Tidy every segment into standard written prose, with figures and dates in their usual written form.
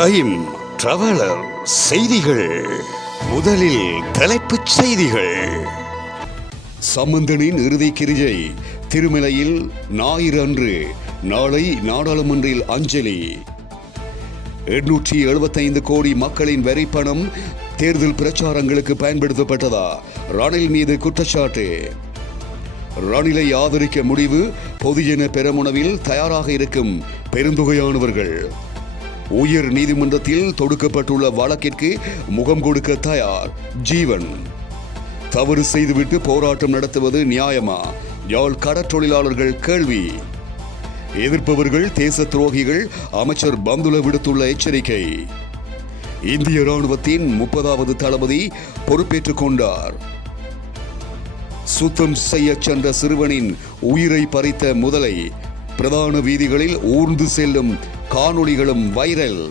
Time traveller செய்திகள். முதலில் தலைப்புச் செய்திகள். சம்பந்தனின் இறுதி கிரியை திருமலையில் ஞாயிறு அன்று. நாளை நாடாளுமன்றில் அஞ்சலி. 875 கோடி மக்களின் வரிப்பணம் தேர்தல் பிரச்சாரங்களுக்கு பயன்படுத்தப்பட்டதா? ரணில் மீது குற்றச்சாட்டு. ரணிலை ஆதரிக்க முடிவு. பொதுஜன பெரமுனவில் தயாராக இருக்கும் பெருந்தொகையானவர்கள். உயர் நீதிமன்றத்தில் தொடுக்கப்பட்டுள்ள வழக்கிற்கு முகம் கொடுக்க தயார் ஜீவன். தவறு செய்துவிட்டு போராட்டம் நடத்துவது நியாயமா? யாழ் கடற்றொழிலாளர்கள் கேள்வி. எதிர்ப்பவர்கள் தேச துரோகிகள். அமைச்சர் பந்துல விடுத்துள்ள எச்சரிக்கை. இந்திய ராணுவத்தின் 30வது தளபதி பொறுப்பேற்றுக் கொண்டார். சுத்தம் செய்ய சென்ற சிறுவனின் உயிரை பறித்த முதலை. பிரதான வீதிகளில் ஊர்ந்து செல்லும் காணொளிகளும் வைரல்.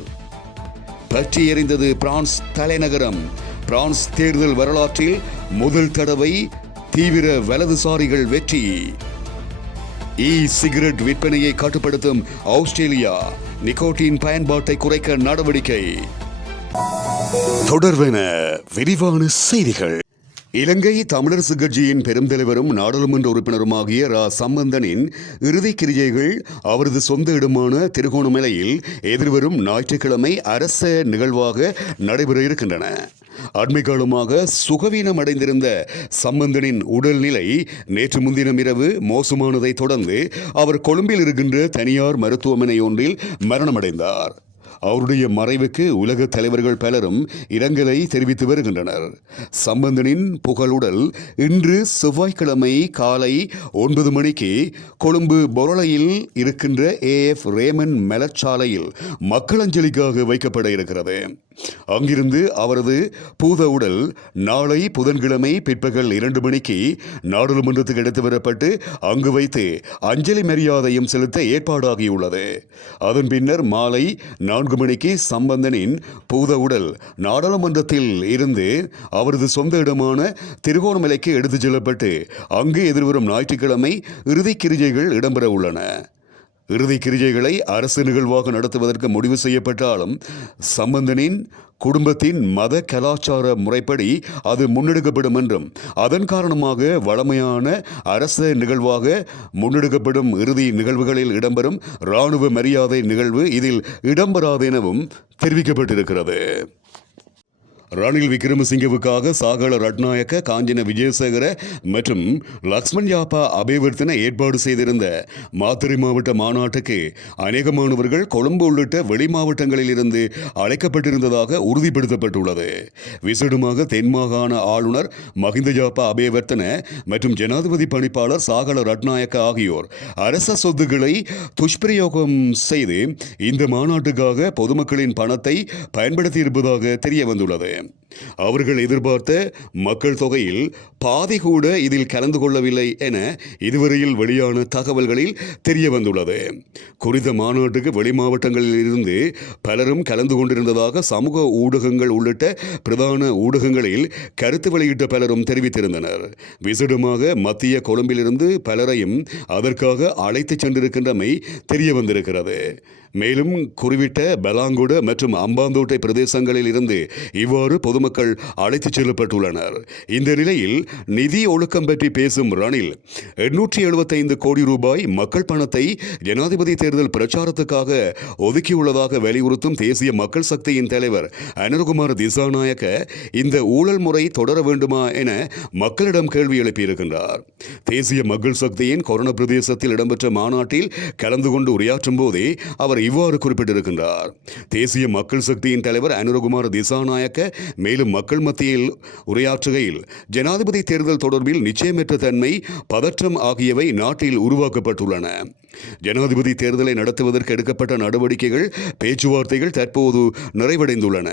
பற்றி எறிந்தது பிரான்ஸ் தலைநகரம். பிரான்ஸ் தேர்தல் வரலாற்றில் முதல் தடவை தீவிர வலதுசாரிகள் வெற்றி. சிகரெட் விற்பனையை கட்டுப்படுத்தும் ஆஸ்திரேலியா. நிக்கோட்டின் பயன்பாட்டை குறைக்க நடவடிக்கை. தொடர்வென விரிவான செய்திகள். இலங்கை தமிழரசு கட்சியின் பெருந்தலைவரும் நாடாளுமன்ற உறுப்பினருமாகிய ரா சம்பந்தனின் இறுதி கிரியைகள் அவரது சொந்த இடமான திருகோணமலையில் எதிர்வரும் ஞாயிற்றுக்கிழமை அரச நிகழ்வாக நடைபெற இருக்கின்றன. அண்மை காலமாக சுகவீனம் அடைந்திருந்த சம்பந்தனின் உடல்நிலை நேற்று முன்தினம் இரவு மோசமானதை தொடர்ந்து அவர் கொழும்பில் இருக்கின்ற தனியார் மருத்துவமனை ஒன்றில் மரணமடைந்தார். அவருடைய மறைவுக்கு உலக தலைவர்கள் பலரும் இரங்கலை தெரிவித்து வருகின்றனர். சம்பந்தனின் புகழுடல் இன்று செவ்வாய்க்கிழமை காலை 9 மணிக்கு கொழும்பு பொரளையில் இருக்கின்ற AF ரேமன் மலர்ச்சாலையில் மக்கள் அஞ்சலிக்காக வைக்கப்பட இருக்கிறது. அங்கிருந்து அவரது பூத உடல் நாளை புதன்கிழமை பிற்பகல் 2 மணிக்கு நாடாளுமன்றத்துக்கு எடுத்து வரப்பட்டு அங்கு வைத்து அஞ்சலி மரியாதையும் செலுத்த ஏற்பாடாகியுள்ளது. அதன் பின்னர் மாலை 4 மணிக்கு சம்பந்தனின் பூத உடல் நாடாளுமன்றத்தில் இருந்து அவரது சொந்த இடமான திருகோணமலைக்கு எடுத்துச் செல்லப்பட்டு அங்கு எதிர்வரும் ஞாயிற்றுக்கிழமை இறுதி கிரிகைகள் இடம்பெற உள்ளன. இறுதி கிரிகைகளை அரசு நிகழ்வாக நடத்துவதற்கு முடிவு செய்யப்பட்டாலும் சம்பந்தனின் குடும்பத்தின் மத கலாச்சார முறைப்படி அது முன்னெடுக்கப்படும் என்றும் அதன் காரணமாக வழமையான அரச நிகழ்வாக முன்னெடுக்கப்படும் இறுதி நிகழ்வுகளில் இடம்பெறும் இராணுவ மரியாதை நிகழ்வு இதில் இடம்பெறாது எனவும் தெரிவிக்கப்பட்டிருக்கிறது. ரணில் விக்ரமசிங்கவுக்காக சாகல ரட்நாயக்க, காஞ்சன விஜயசேகர மற்றும் லக்ஷ்மன் யாப்பா அபேவர்த்தன ஏற்பாடு செய்திருந்த மாத்தறை மாவட்ட மாநாட்டுக்கு அநேகமானவர்கள் கொழும்பு உள்ளிட்ட வெளி மாவட்டங்களில் இருந்து அழைக்கப்பட்டிருந்ததாக உறுதிப்படுத்தப்பட்டுள்ளது. விசேடமாக தென் மாகாண ஆளுநர் மஹிந்த யாப்பா அபேவர்த்தன மற்றும் ஜனாதிபதி பணிப்பாளர் சாகல ரட்நாயக்க ஆகியோர் அரச சொத்துக்களை துஷ்பிரயோகம் செய்து இந்த மாநாட்டுக்காக பொதுமக்களின் பணத்தை பயன்படுத்தியிருப்பதாக தெரிய வந்துள்ளது. அவர்கள் எதிர்பார்த்த மக்கள் தொகையில் பாதி கூட இதில் கலந்து கொள்ளவில்லை என இதுவரையில் வெளியான தகவல்களில் தெரிய வந்துள்ளது. குறித்த மாநாட்டுக்கு வெளி மாவட்டங்களில் இருந்து பலரும் கலந்து கொண்டிருந்ததாக சமூக ஊடகங்கள் உள்ளிட்ட பிரதான ஊடகங்களில் கருத்து வெளியிட்ட பலரும் தெரிவித்திருந்தனர். விசேடமாக மத்திய கொழும்பிலிருந்து பலரையும் அதற்காக அழைத்துச் சென்றிருக்கின்றமை தெரிய வந்திருக்கிறது. மேலும் குறிவிட்ட பலாங்குட மற்றும் அம்பாந்தோட்டை பிரதேசங்களில் இருந்து இவ்வாறு பொதுமக்கள் அழைத்துச் செல்லப்பட்டுள்ளனர். இந்த நிலையில் நிதி ஒழுக்கம் பற்றி பேசும் ரணில் 875 கோடி ரூபாய் மக்கள் பணத்தை ஜனாதிபதி தேர்தல் பிரச்சாரத்துக்காக ஒதுக்கியுள்ளதாக வலியுறுத்தும் தேசிய மக்கள் சக்தியின் தலைவர் அனுரகுமார் திசாநாயக்க இந்த ஊழல் முறை தொடர வேண்டுமா என மக்களிடம் கேள்வி எழுப்பியிருக்கின்றார். தேசிய மக்கள் சக்தியின் கொரோனா பிரதேசத்தில் இடம்பெற்ற மாநாட்டில் கலந்து கொண்டு உரையாற்றும் போதே அவர் இவ்வாறு குறிப்பிட்டிருக்கின்றார். தேசிய மக்கள் சக்தியின் தலைவர் அனுரகுமார் திசாநாயக்க மேலும் மக்கள் மத்தியில் உரையாற்றுகையில் ஜனாதிபதி தேர்தல் தொடர்பில் நிச்சயமற்ற தன்மை, பதற்றம் ஆகியவை நாட்டில் உருவாக்கப்பட்டுள்ளன. ஜனாதிபதி தேர்தலை நடத்துவதற்கு எடுக்கப்பட்ட நடவடிக்கைகள், பேச்சுவார்த்தைகள் தற்போது நிறைவடைந்துள்ளன.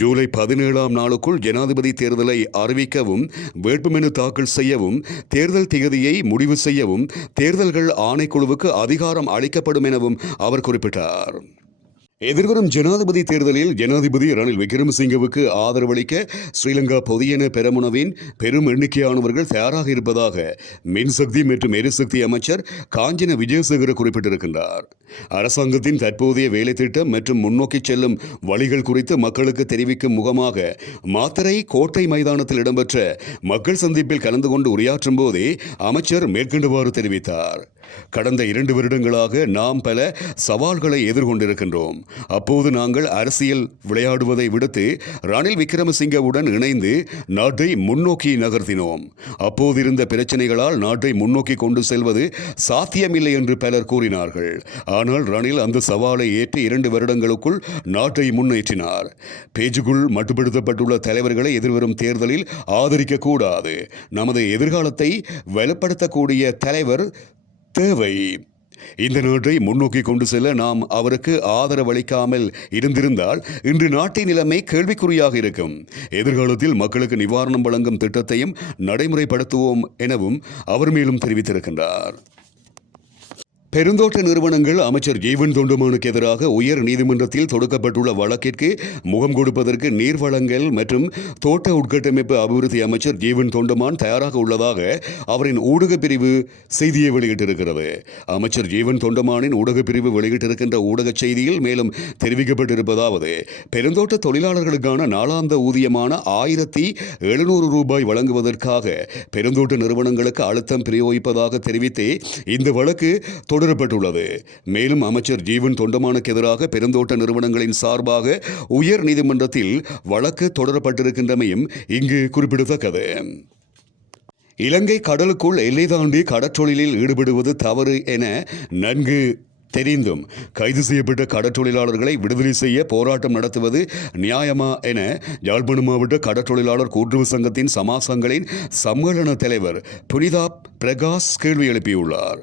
ஜூலை 17ஆம் நாளுக்குள் ஜனாதிபதி தேர்தலை அறிவிக்கவும், வேட்புமனு தாக்கல் செய்யவும், தேர்தல் திகதியை முடிவு செய்யவும் தேர்தல்கள் ஆணைக்குழுவுக்கு அதிகாரம் அளிக்கப்படும் எனவும் அவர் குறிப்பிட்டார். எதிர்வரும் ஜனாதிபதி தேர்தலில் ஜனாதிபதி ரணில் விக்ரமசிங்கவுக்கு ஆதரவளிக்க ஸ்ரீலங்கா பொதியன பெரமுனவின் பெரும் எண்ணிக்கையானவர்கள் தயாராக இருப்பதாக மின்சக்தி மற்றும் எரிசக்தி அமைச்சர் காஞ்சன விஜயசேகர குறிப்பிட்டிருக்கின்றார். அரசாங்கத்தின் தற்போதைய வேலை திட்டம் மற்றும் முன்னோக்கி செல்லும் வழிகள் குறித்து மக்களுக்கு தெரிவிக்கும் முகமாக மாத்தறை கோட்டை மைதானத்தில் இடம்பெற்ற மக்கள் சந்திப்பில் கலந்து கொண்டு உரையாற்றும் போதே அமைச்சர் மேற்கண்டவாறு தெரிவித்தார். கடந்த 2 வருடங்களாக நாம் பல சவால்களை எதிர்கொண்டிருக்கின்றோம். அப்போது நாங்கள் அரசியல் விளையாடுவதை விடுத்து ரணில் விக்ரமசிங்கவுடன் இணைந்து நாட்டை முன்னோக்கி நகர்த்தினோம். அப்போது இருந்த பிரச்சனைகளால் நாட்டை முன்னோக்கி கொண்டு செல்வது சாத்தியமில்லை என்று பலர் கூறினார்கள். ஆனால் ரணில் அந்த சவாலை ஏற்று 2 வருடங்களுக்குள் நாட்டை முன்னேற்றினார். பேஜுக்குள் மட்டுப்படுத்தப்பட்டுள்ள தலைவர்களை எதிர்வரும் தேர்தலில் ஆதரிக்க கூடாது. நமது எதிர்காலத்தை வலுப்படுத்தக்கூடிய தலைவர் தேவை. இந்த நாட்டை முன்னோக்கி கொண்டு செல்ல நாம் அவருக்கு ஆதரவளிக்காமல் இருந்திருந்தால் இன்று நாட்டின் நிலைமை கேள்விக்குறியாக இருக்கும். எதிர்காலத்தில் மக்களுக்கு நிவாரணம் வழங்கும் திட்டத்தையும் நடைமுறைப்படுத்துவோம் எனவும் அவர் மேலும் தெரிவித்திருக்கின்றார். பெருந்தோட்ட நிறுவனங்கள் அமைச்சர் ஜீவன் தொண்டமானுக்கு எதிராக உயர் நீதிமன்றத்தில் தொடுக்கப்பட்டுள்ள வழக்கிற்கு முகம் கொடுப்பதற்கு நீர்வளங்கள் மற்றும் தோட்ட உட்கட்டமைப்பு அபிவிருத்தி அமைச்சர் ஜீவன் தொண்டமான் தயாராக உள்ளதாக அவரின் ஊடகப் பிரிவு செய்தியை வெளியிட்டிருக்கிறது. அமைச்சர் ஜீவன் தொண்டமானின் ஊடகப் பிரிவு வெளியிட்டிருக்கின்ற ஊடகச் செய்தியில் மேலும் தெரிவிக்கப்பட்டிருப்பதாவது, பெருந்தோட்ட தொழிலாளர்களுக்கான நாளாந்த ஊதியமான 1700 ரூபாய் வழங்குவதற்காக பெருந்தோட்ட நிறுவனங்களுக்கு அழுத்தம் பிரயோகிப்பதாக தெரிவித்தே இந்த வழக்கு தொடரப்பட்டுள்ளது. மேலும் அமைச்சர் ஜீவன் தொண்டமானுக்கு எதிராக பெருந்தோட்ட நிறுவனங்களின் சார்பாக உயர் நீதிமன்றத்தில் வழக்கு தொடரப்பட்டிருக்கின்றமையும் இங்கு குறிப்பிடத்தக்கது. இலங்கை கடலுக்குள் எல்லை தாண்டி கடற்றொழிலில் ஈடுபடுவது தவறு என நன்கு தெரிந்தும் கைது செய்யப்பட்ட கடற்றொழிலாளர்களை விடுதலை செய்ய போராட்டம் நடத்துவது நியாயமா என யாழ்ப்பாணம் மாவட்ட கடற்றொழிலாளர் கூட்டுறவு சங்கத்தின் சமாசங்களின் சம்மேளன தலைவர் புனிதா பிரகாஷ் கேள்வி எழுப்பியுள்ளார்.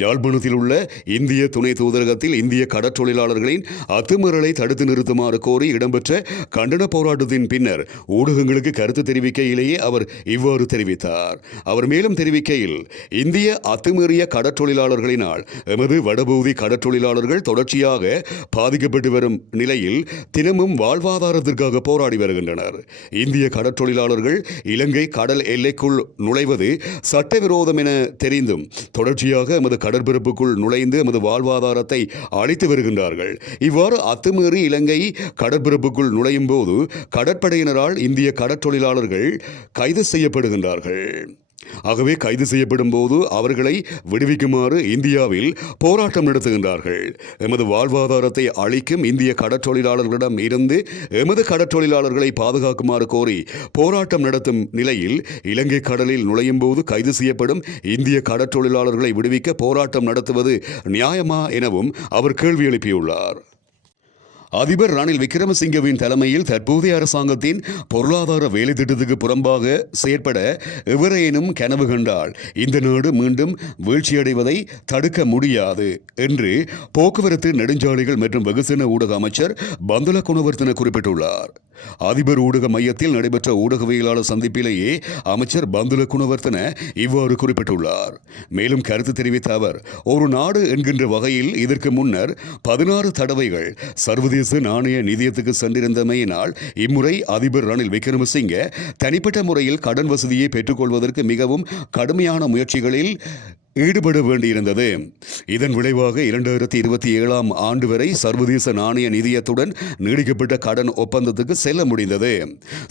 யாழ்ப்பாணத்தில் உள்ள இந்திய துணை தூதரகத்தில் இந்திய கடற்றொழிலாளர்களின் அத்துமீறலை தடுத்து நிறுத்துமாறு கோரி இடம்பெற்ற கண்டன போராட்டத்தின் பின்னர் ஊடகங்களுக்கு கருத்து தெரிவிக்கையிலேயே அவர் இவ்வாறு தெரிவித்தார். அவர் மேலும் தெரிவிக்கையில், இந்திய அத்துமீறிய கடற்றொழிலாளர்களினால் எமது வடபகுதி கடற்றொழிலாளர்கள் தொடர்ச்சியாக பாதிக்கப்பட்டு வரும் நிலையில் தினமும் வாழ்வாதாரத்திற்காக போராடி வருகின்றனர். இந்திய கடற்றொழிலாளர்கள் இலங்கை கடல் எல்லைக்குள் நுழைவது சட்டவிரோதம் என தெரிந்தும் தொடர்ச்சியாக எமது கடற்பரப்புக்குள் நுழைந்து எமது வாழ்வாதாரத்தை அழித்து வருகின்றார்கள். இவ்வாறு அத்துமீறி இலங்கை கடற்பரப்புக்குள் நுழையும் போது கடற்படையினரால் இந்திய கடற்றொழிலாளர்கள் கைது செய்யப்படுகின்றார்கள். ஆகவே கைது செய்யப்படும் போது அவர்களை விடுவிக்குமாறு இந்தியாவில் போராட்டம் நடத்துகின்றார்கள். எமது வாழ்வாதாரத்தை அளிக்கும் இந்திய கடற்றொழிலாளர்களிடம் இருந்து எமது கடற்றொழிலாளர்களை பாதுகாக்குமாறு கோரி போராட்டம் நடத்தும் நிலையில் இலங்கை கடலில் நுழையும் போது கைது செய்யப்படும் இந்திய கடற்றொழிலாளர்களை விடுவிக்க போராட்டம் நடத்துவது நியாயமா எனவும் அவர் கேள்வி எழுப்பியுள்ளார். அதிபர் ரணில் விக்ரமசிங்கவின் தலைமையில் தற்போதைய அரசாங்கத்தின் பொருளாதார வேலை திட்டத்துக்கு புறம்பாக செயற்பட எவரேனும் கனவு கண்டால் இந்த நாடு மீண்டும் வீழ்ச்சியடைவதை தடுக்க முடியாது என்று போக்குவரத்து நெடுஞ்சாலைகள் மற்றும் வெகுஜன ஊடக அமைச்சர் பந்துல குணவர்த்தன குறிப்பிட்டுள்ளார். அதிபர் ஊடக மையத்தில் நடைபெற்ற ஊடகவியலாளர் சந்திப்பிலேயே அமைச்சர் பந்துல குணவர்த்தன இவ்வாறு குறிப்பிட்டுள்ளார். மேலும் கருத்து தெரிவித்த அவர், ஒரு நாடு என்கின்ற வகையில் இதற்கு முன்னர் 16 தடவைகள் சர்வதேச நாணய நிதியத்துக்கு சென்றிருந்தமையினால் இம்முறை அதிபர் ரணில் விக்ரமசிங்க தனிப்பட்ட முறையில் கடன் வசதியை பெற்றுக்கொள்வதற்கு மிகவும் கடுமையான முயற்சிகளில் ஈடுபட வேண்டியிருந்தது. இதன் விளைவாக 2027 ஆண்டு வரை சர்வதேச நாணய நிதியத்துடன் நீடிக்கப்பட்ட கடன் ஒப்பந்தத்துக்கு செல்ல முடிந்தது.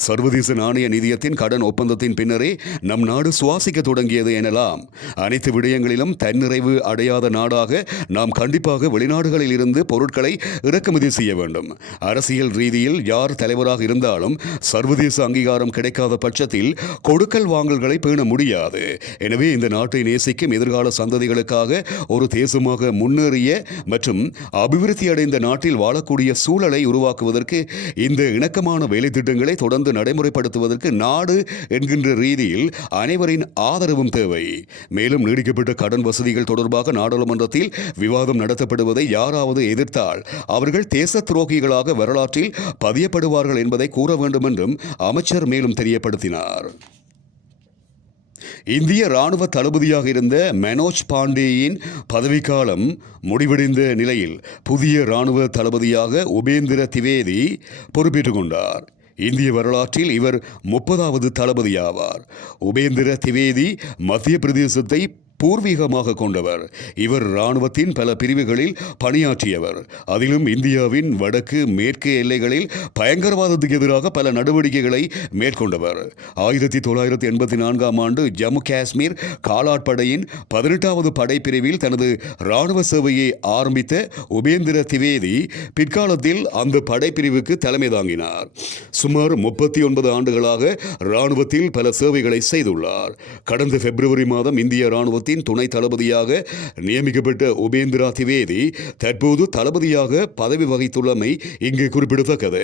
சர்வதேச நாணய நிதியத்தின் கடன் ஒப்பந்தத்தின் பின்னரே நம் நாடு சுவாசிக்க தொடங்கியது எனலாம். அனைத்து விடயங்களிலும் தன்னிறைவு அடையாத நாடாக நாம் கண்டிப்பாக வெளிநாடுகளில் இருந்து பொருட்களை இறக்குமதி செய்ய வேண்டும். அரசியல் ரீதியில் யார் தலைவராக இருந்தாலும் சர்வதேச அங்கீகாரம் கிடைக்காத பட்சத்தில் கொடுக்கல் வாங்கல்களை பேண முடியாது. எனவே இந்த நாட்டை நேசிக்கும் எதிர்கால சந்ததிகளுக்காக ஒரு தேசமாக முன்னேறிய மற்றும் அபிவிருத்தி அடைந்த நாட்டில் வாழக்கூடிய சூழலை உருவாக்குவதற்கு இந்த இணக்கமான வேலை திட்டங்களை தொடர்ந்து நடைமுறைப்படுத்துவதற்கு நாடு என்கின்ற ரீதியில் அனைவரின் ஆதரவும் தேவை. மேலும் நீடிக்கப்பட்ட கடன் வசதிகள் தொடர்பாக நாடாளுமன்றத்தில் விவாதம் நடத்தப்படுவதை யாராவது எதிர்த்தால் அவர்கள் தேச துரோகிகளாக வரலாற்றில் பதியப்படுவார்கள் என்பதை கூற வேண்டும் என்றும் அமைச்சர் மேலும் தெரியப்படுத்தினார். இந்திய ராணுவ தளபதியாக இருந்த மனோஜ் பாண்டேயின் பதவிக்காலம் முடிவடைந்த நிலையில் புதிய ராணுவ தளபதியாக உபேந்திர திவேதி பொறுப்பேற்றுக் கொண்டார். இந்திய வரலாற்றில் இவர் 30வது தளபதியாவார். உபேந்திர திவேதி மத்திய பிரதேசத்தை பூர்வீகமாக கொண்டவர். இவர் இராணுவத்தின் பல பிரிவுகளில் பணியாற்றியவர். அதிலும் இந்தியாவின் வடக்கு மேற்கு எல்லைகளில் பயங்கரவாதத்துக்கு எதிராக பல நடவடிக்கைகளை மேற்கொண்டவர். 1984ஆம் ஆண்டு ஜம்மு காஷ்மீர் காலாட்படையின் 18வது படைப்பிரிவில் தனது இராணுவ சேவையை ஆரம்பித்த உபேந்திர திவேதி பிற்காலத்தில் அந்த படைப்பிரிவுக்கு தலைமை தாங்கினார். சுமார் 39 ஆண்டுகளாக இராணுவத்தில் பல சேவைகளை செய்துள்ளார். கடந்த பிப்ரவரி மாதம் இந்திய இராணுவ துணை தளபதியாக நியமிக்கப்பட்ட உபேந்திரா திவேதி தற்போது தளபதியாக பதவி வகித்துள்ளமை இங்கு குறிப்பிடத்தக்கது.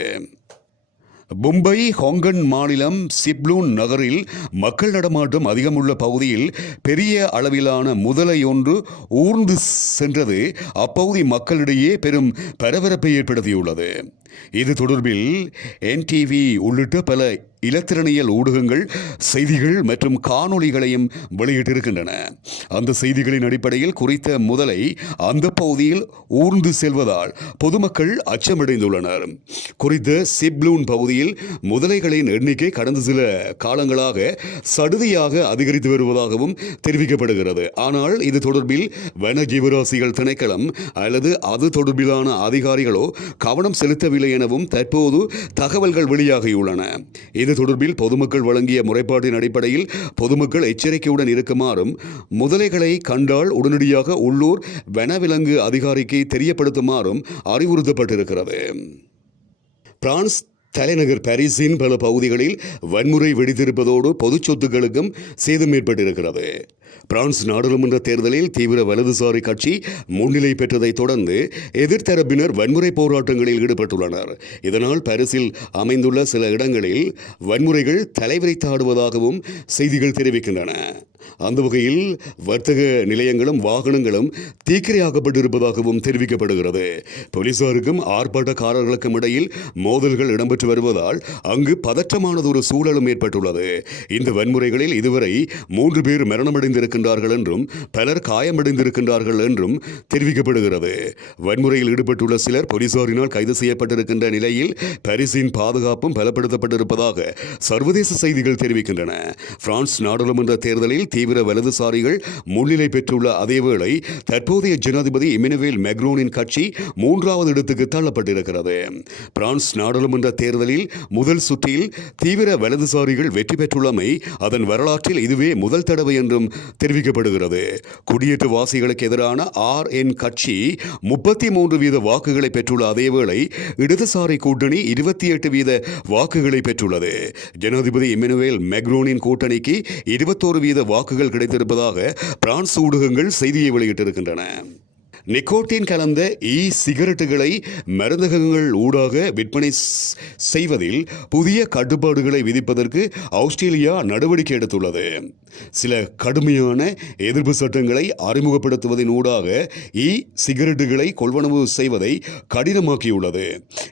மும்பை ஹொங்கன் மாநிலம் சிப்லூன் நகரில் மக்கள் நடமாட்டம் அதிகமுள்ள பகுதியில் பெரிய அளவிலான முதலை ஒன்று ஊர்ந்து சென்றது அப்பகுதி மக்களிடையே பெரும் பரபரப்பை ஏற்படுத்தியுள்ளது. இது தொடர்பில் NTV உள்ளிட்ட பல இலத்திரனியல் ஊடகங்கள் செய்திகள் மற்றும் காணொளிகளையும் வெளியிட்டிருக்கின்றன. அந்த செய்திகளின் அடிப்படையில் குறித்த முதலை அந்த பகுதியில் ஊர்ந்து செல்வதால் பொதுமக்கள் அச்சமடைந்துள்ளனர். குறித்த சிப்லூன் பகுதியில் முதலைகளின் எண்ணிக்கை கடந்த சில காலங்களாக சடுதியாக அதிகரித்து வருவதாகவும் தெரிவிக்கப்படுகிறது. ஆனால் இது தொடர்பில் வன ஜீவராசிகள் திணைக்களம் அல்லது அது தொடர்பிலான அதிகாரிகளோ கவனம் செலுத்தவில்லை எனவும் தற்போது தகவல்கள் வெளியாகியுள்ளன. இது தொடர்பில் பொதுமக்கள் வழங்கிய முறைப்பாட்டின் அடிப்படையில் பொதுமக்கள் எச்சரிக்கையுடன் இருக்குமாறும் முதலைகளை கண்டால் உடனடியாக உள்ளூர் வனவிலங்கு அதிகாரிக்கு தெரியப்படுத்துமாறும் அறிவுறுத்தப்பட்டிருக்கிறது. பிரான்ஸ் தலைநகர் பாரிஸின் பல பகுதிகளில் வன்முறை வெடித்திருப்பதோடு பொது சொத்துக்களுக்கும் சேதம் ஏற்பட்டிருக்கிறது. பிரான்ஸ் நாடாளுமன்ற தேர்தலில் தீவிர வலதுசாரி கட்சி முன்னிலை பெற்றதை தொடர்ந்து எதிர்த்தரப்பினர் வன்முறை போராட்டங்களில் ஈடுபட்டுள்ளனர். இதனால் பாரிஸில் அமைந்துள்ள சில இடங்களில் வன்முறைகள் தலைவிரித்தாடுவதாகவும் செய்திகள் தெரிவிக்கின்றன. அந்த வகையில் வர்த்தக நிலையங்களும் வாகனங்களும் தீக்கிரையாக்கப்பட்டிருப்பதாகவும் தெரிவிக்கப்படுகிறது. போலீசாருக்கும் ஆர்ப்பாட்டக்காரர்களுக்கும் இடையில் மோதல்கள் இடம்பெற்று வருவதால் அங்கு பதற்றமானதொரு சூழலும் ஏற்பட்டுள்ளது. இந்த வன்முறைகளில் இதுவரை 3 பேர் மரணமடைந்திருக்கின்றார்கள் என்றும் பலர் காயமடைந்திருக்கின்றார்கள் என்றும் தெரிவிக்கப்படுகிறது. வன்முறையில் ஈடுபட்டுள்ள சிலர் போலீசாரினால் கைது செய்யப்பட்டிருக்கின்ற நிலையில் பாரிஸின் பாதுகாப்பும் பலப்படுத்தப்பட்டிருப்பதாக சர்வதேச செய்திகள் தெரிவிக்கின்றன. பிரான்ஸ் நாடாளுமன்ற தேர்தலில் தீவிர வலதுசாரிகள் முன்னிலை பெற்றுள்ள அதேவேளை தற்போதைய ஜனாதிபதி இமானுவேல் மேக்ரோனின் கட்சி 3வது இடத்துக்கு தள்ளப்பட்டிருக்கிறது. பிரான்ஸ் நாடாளுமன்ற தேர்தலில் முதல் சுற்றில் தீவிர வலதுசாரிகள் வெற்றி பெற்றுள்ளமை அதன் வரலாற்றில் இதுவே முதல் தடவை என்றும் தெரிவிக்கப்படுகிறது. குடியேற்றவாசிகளுக்கு எதிரான RN கட்சி 33% வாக்குகளை பெற்றுள்ள அதேவேளை இடதுசாரி கூட்டணி 28% வாக்குகளை பெற்றுள்ளது. ஜனாதிபதி இமானுவேல் மேக்ரோனின் கூட்டணிக்கு 21% வாக்குகள் கிடைத்திருப்பதாக பிரான்ஸ் ஊடகங்கள் செய்தியை வெளியிட்டிருக்கின்றன. நிக்கோட்டின் கலந்த சிகரெட்டுகளை மருந்தகங்கள் ஊடாக விற்பனை செய்வதில் புதிய கட்டுப்பாடுகளை விதிப்பதற்கு ஆஸ்திரேலியா நடவடிக்கை எடுத்துள்ளது. சில கடுமையான எதிர்ப்பு சட்டங்களை அறிமுகப்படுத்துவதன் ஊடாக சிகரெட்டுகளை கொள்வனவு செய்வதை கடினமாக்கியுள்ளது.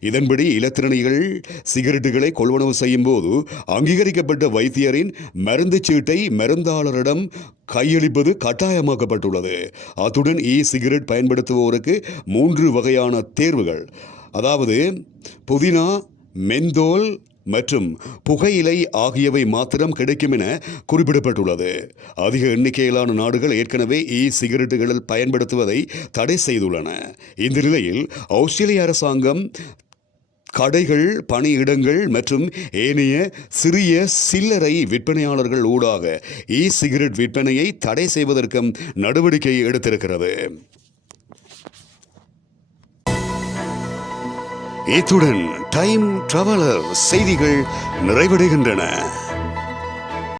இதன்படி இலத்திரனிகள் சிகரெட்டுகளை கொள்வனவு செய்யும் போது அங்கீகரிக்கப்பட்ட வைத்தியரின் மருந்து சீட்டை மருந்தாளரிடம் கையளிப்பது கட்டாயமாக்கப்பட்டுள்ளது. அத்துடன் சிகரெட் பயன்படுத்துவோருக்கு 3 வகையான தேர்வுகள், அதாவது புதினா, மெந்தோல் மற்றும் புகையிலை ஆகியவை மாத்திரம் கிடைக்கும் என குறிப்பிடப்பட்டுள்ளது. அதிக எண்ணிக்கையிலான நாடுகள் ஏற்கனவே சிகரெட்டுகளில் பயன்படுத்துவதை தடை செய்துள்ளன. இந்த நிலையில் ஆஸ்திரேலிய அரசாங்கம் கடைகள், பணியிடங்கள் மற்றும் ஏனைய சிறிய சில்லறை விற்பனையாளர்கள் ஊடாக சிகரெட் விற்பனையை தடை செய்வதற்கும் நடவடிக்கை எடுத்திருக்கிறது. இத்துடன் டைம் டிராவலர் செய்திகள் நிறைவடைகின்றன.